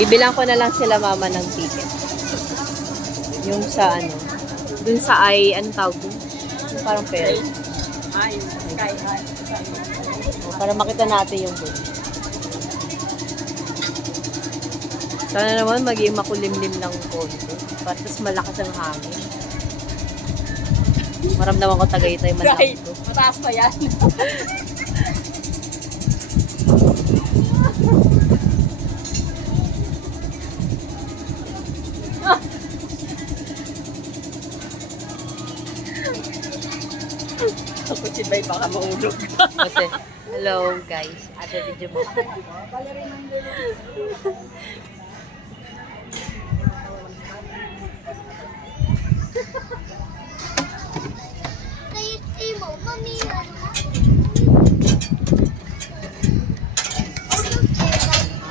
Bibilang ko na lang sila mama ng ticket. Yung sa ano, dun sa anong tawag dun? Yung parang ferry. Ay, sky high. O, para makita natin yung boat. Sana naman maging makulimlim ng konti. Tapos malakas ang hangin. Maramdaman ko Tagaytay man lang Right. ito. Mataas pa yan. Ako si Bay baka maulog. Kasi, hello guys. Ada video mo.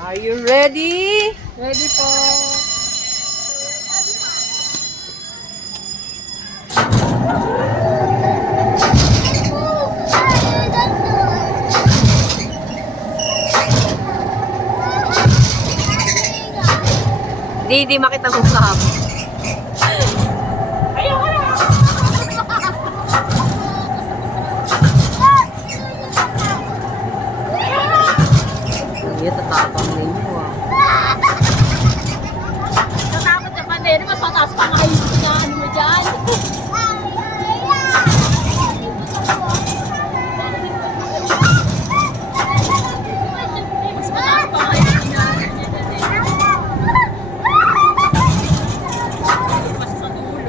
Are you ready? Ready po. Di makita ko sa hapon. Iya, tatapang ninyo ah. Natakot ka pa din. Mas mataas pa nga yung ano mo dyan. Mas mataas pa nga yung ano niya dyan. Mas sa dulo.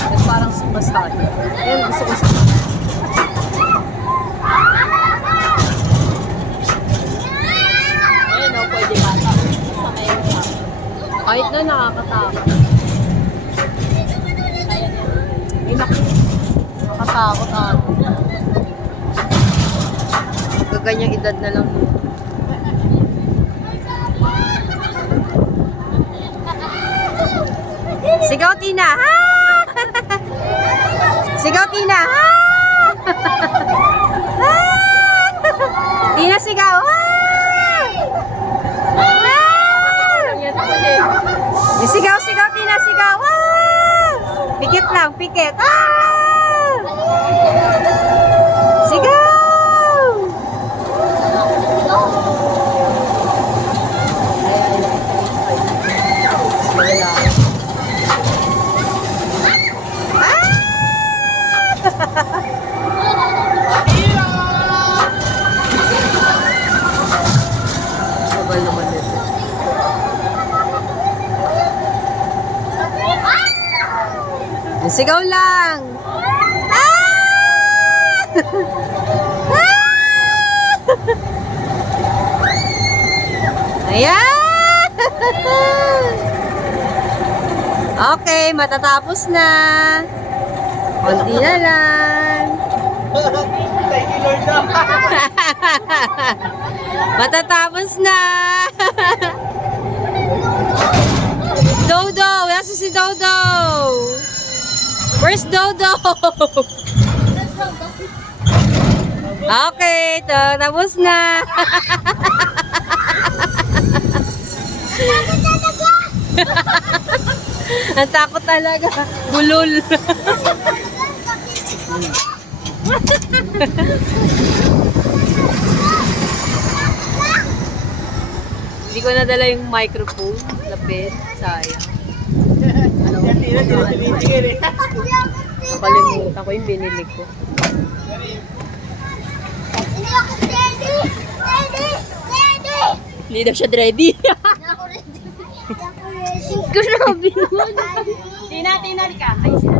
At parang sumasali. Ayun, gusto ko sa... Ayun o, pwede bata. Sa mayroon siya. Kahit na nakakatakot. Kaya na. Ay, nakakatakot ako. Magaganyang edad na lang. Sigaw, Tina! Ha! Sigaw, Tina! Ha! Ha! Tina, sigaw! Ha! Ha! Sigaw, sigaw, Tina, sigaw! Ha! Pikit lang, pikit! Ha! Sigaw! Sabal naman nito. Sigaw lang! Ah! Ah! Ayan! Okay, matatapos na. Konti na lang. Matatapos na. Dodo! Nasa si Dodo? Where's Dodo? Okay, tapos na. Ang takot talaga. Bulol. Hindi ko nadala yung microphone. Lapit. Sayang. Nakalimutan ko yung binili ko. Hindi ako ready! Ready! Ready! Hindi daw siya ready. Ako ready. Grabe naman. Tina, Tina, ka. Ay, sila.